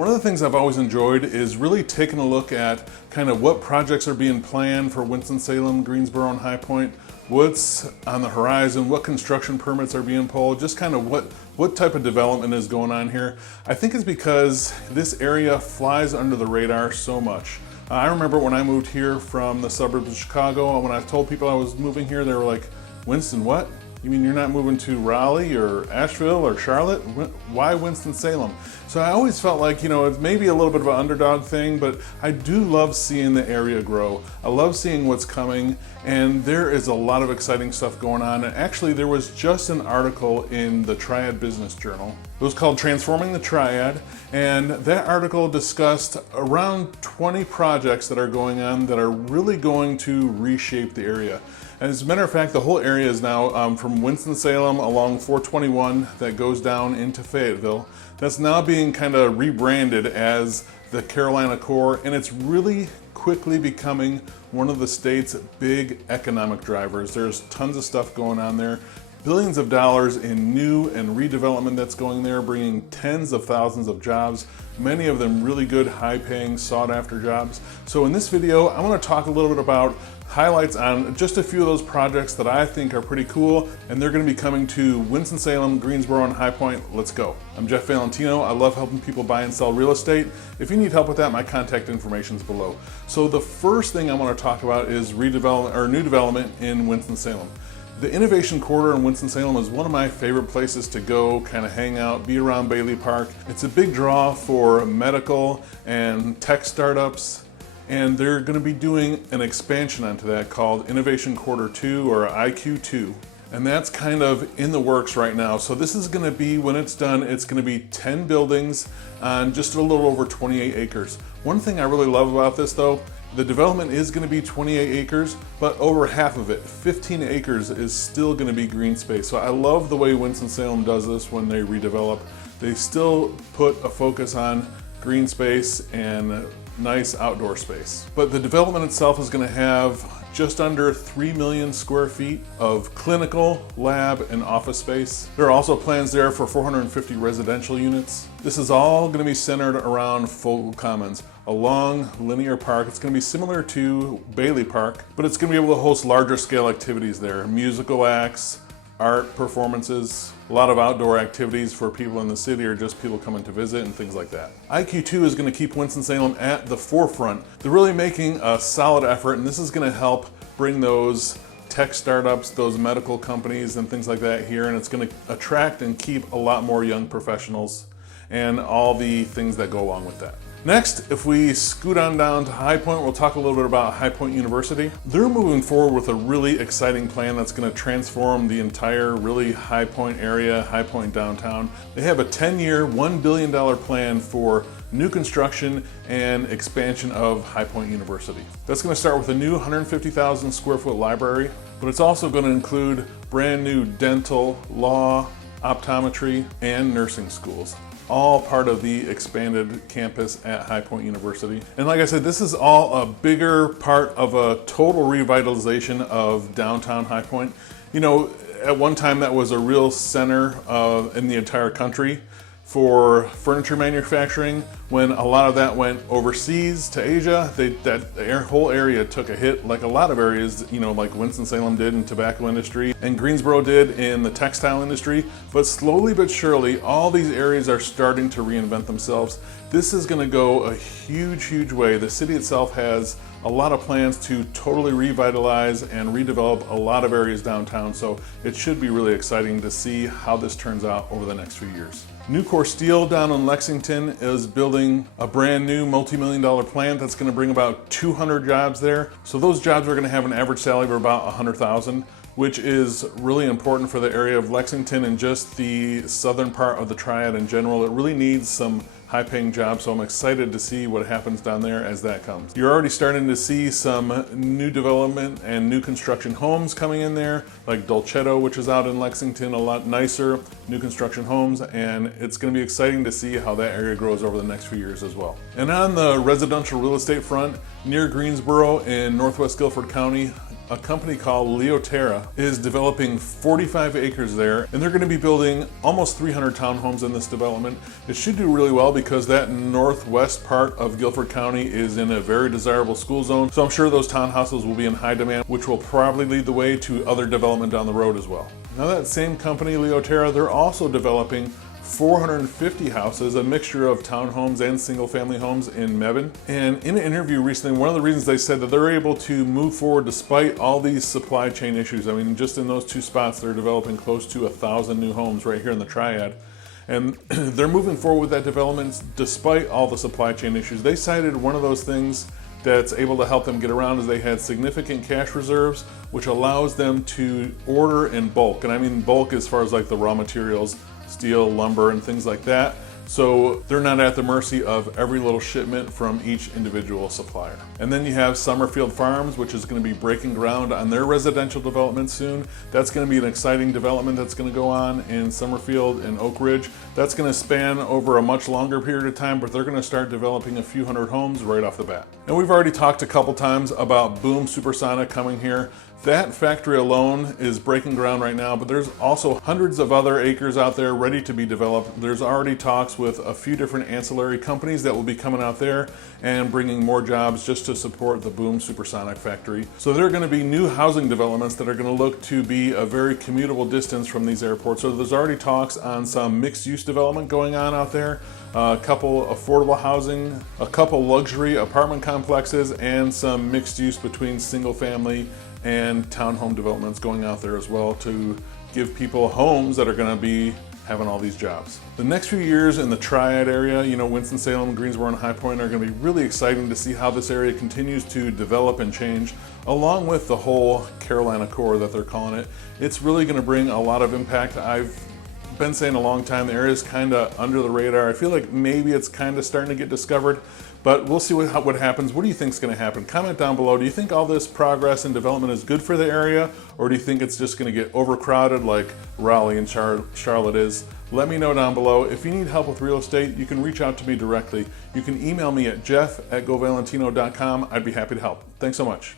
One of the things I've always enjoyed is really taking a look at kind of what projects are being planned for Winston-Salem, Greensboro and High Point, what's on the horizon, what construction permits are being pulled, just kind of what type of development is going on here. I think it's because this area flies under the radar so much. I remember when I moved here from the suburbs of Chicago, when I told people I was moving here, they were like, Winston, what? You mean you're not moving to Raleigh or Asheville or Charlotte? Why Winston-Salem? So I always felt like, it's maybe a little bit of an underdog thing, but I do love seeing the area grow. I love seeing what's coming, and there is a lot of exciting stuff going on. And actually, there was just an article in the Triad Business Journal. It was called Transforming the Triad, and that article discussed around 20 projects that are going on that are really going to reshape the area. As a matter of fact, the whole area is now from Winston-Salem along 421 that goes down into Fayetteville. That's now being kind of rebranded as the Carolina Core, and it's really quickly becoming one of the state's big economic drivers. There's tons of stuff going on there. Billions of dollars in new and redevelopment that's going there, bringing tens of thousands of jobs, many of them really good, high-paying, sought-after jobs. So in this video, I want to talk a little bit about highlights on just a few of those projects that I think are pretty cool, and they're going to be coming to Winston-Salem, Greensboro, and High Point. Let's go. I'm Jeff Valentino. I love helping people buy and sell real estate. If you need help with that, my contact information is below. So the first thing I want to talk about is redevelopment or new development in Winston-Salem. The Innovation Quarter in Winston-Salem is one of my favorite places to go, kind of hang out, be around Bailey Park. It's a big draw for medical and tech startups, and they're going to be doing an expansion onto that called Innovation Quarter 2 or IQ2. And that's kind of in the works right now. So this is going to be, when it's done, it's going to be 10 buildings on just a little over 28 acres. One thing I really love about this though, the development is going to be 28 acres, but over half of it, 15 acres, is still going to be green space. So I love the way Winston-Salem does this when they redevelop. They still put a focus on green space and nice outdoor space. But the development itself is going to have just under 3 million square feet of clinical, lab, and office space. There are also plans there for 450 residential units. This is all going to be centered around full commons, a long linear park. It's going to be similar to Bailey Park, but it's going to be able to host larger scale activities there. Musical acts, art performances, a lot of outdoor activities for people in the city or just people coming to visit and things like that. IQ2 is going to keep Winston-Salem at the forefront. They're really making a solid effort, and this is going to help bring those tech startups, those medical companies and things like that here, and it's going to attract and keep a lot more young professionals and all the things that go along with that. Next, if we scoot on down to High Point, we'll talk a little bit about High Point University. They're moving forward with a really exciting plan that's going to transform the entire really High Point area, High Point downtown. They have a 10-year, $1 billion plan for new construction and expansion of High Point University. That's going to start with a new 150,000 square foot library, but it's also going to include brand new dental, law, optometry, and nursing schools, all part of the expanded campus at High Point University. And like I said, this is all a bigger part of a total revitalization of downtown High Point. At one time that was a real center in the entire country for furniture manufacturing. When a lot of that went overseas to Asia, that whole area took a hit, like a lot of areas, like Winston-Salem did in tobacco industry and Greensboro did in the textile industry. But slowly but surely, all these areas are starting to reinvent themselves. This is going to go a huge, huge way. The city itself has a lot of plans to totally revitalize and redevelop a lot of areas downtown, so it should be really exciting to see how this turns out over the next few years. Nucor Steel down in Lexington is building a brand new multi-million-dollar plant that's going to bring about 200 jobs there. So those jobs are going to have an average salary of about $100,000, which is really important for the area of Lexington and just the southern part of the Triad in general. It really needs some high-paying jobs, so I'm excited to see what happens down there as that comes. You're already starting to see some new development and new construction homes coming in there, like Dolcetto, which is out in Lexington, a lot nicer new construction homes, and it's going to be exciting to see how that area grows over the next few years as well. And on the residential real estate front, near Greensboro in northwest Guilford County, a company called Leoterra is developing 45 acres there, and they're going to be building almost 300 townhomes in this development. It should do really well because that northwest part of Guilford County is in a very desirable school zone, so I'm sure those townhouses will be in high demand, which will probably lead the way to other development down the road as well. Now that same company, Leoterra, they're also developing 450 houses, a mixture of townhomes and single-family homes in Mebane. And in an interview recently, one of the reasons they said that they're able to move forward despite all these supply chain issues. I mean, just in those two spots, they're developing close to 1,000 new homes right here in the Triad. And they're moving forward with that development despite all the supply chain issues. They cited one of those things that's able to help them get around is they had significant cash reserves, which allows them to order in bulk. And I mean bulk as far as like the raw materials, steel, lumber, and things like that. So they're not at the mercy of every little shipment from each individual supplier. And then you have Summerfield Farms, which is going to be breaking ground on their residential development soon. That's going to be an exciting development that's going to go on in Summerfield and Oak Ridge. That's going to span over a much longer period of time, but they're going to start developing a few hundred homes right off the bat. And we've already talked a couple times about Boom Supersonic coming here. That factory alone is breaking ground right now, but there's also hundreds of other acres out there ready to be developed. There's already talks with a few different ancillary companies that will be coming out there and bringing more jobs just to support the Boom Supersonic factory. So there are going to be new housing developments that are going to look to be a very commutable distance from these airports. So there's already talks on some mixed-use development going on out there, a couple affordable housing, a couple luxury apartment complexes, and some mixed use between single-family and townhome developments going out there as well to give people homes that are going to be having all these jobs. The next few years in the Triad area, you know, Winston-Salem, Greensboro, and High Point are going to be really exciting to see how this area continues to develop and change, along with the whole Carolina core that they're calling it. It's really going to bring a lot of impact. I've been saying a long time, the area is kind of under the radar. I feel like maybe it's kind of starting to get discovered, but we'll see what happens. What do you think is going to happen? Comment down below. Do you think all this progress and development is good for the area, or do you think it's just going to get overcrowded like Raleigh and Charlotte is? Let me know down below. If you need help with real estate, you can reach out to me directly. You can email me at jeff@govalentino.com. I'd be happy to help. Thanks so much.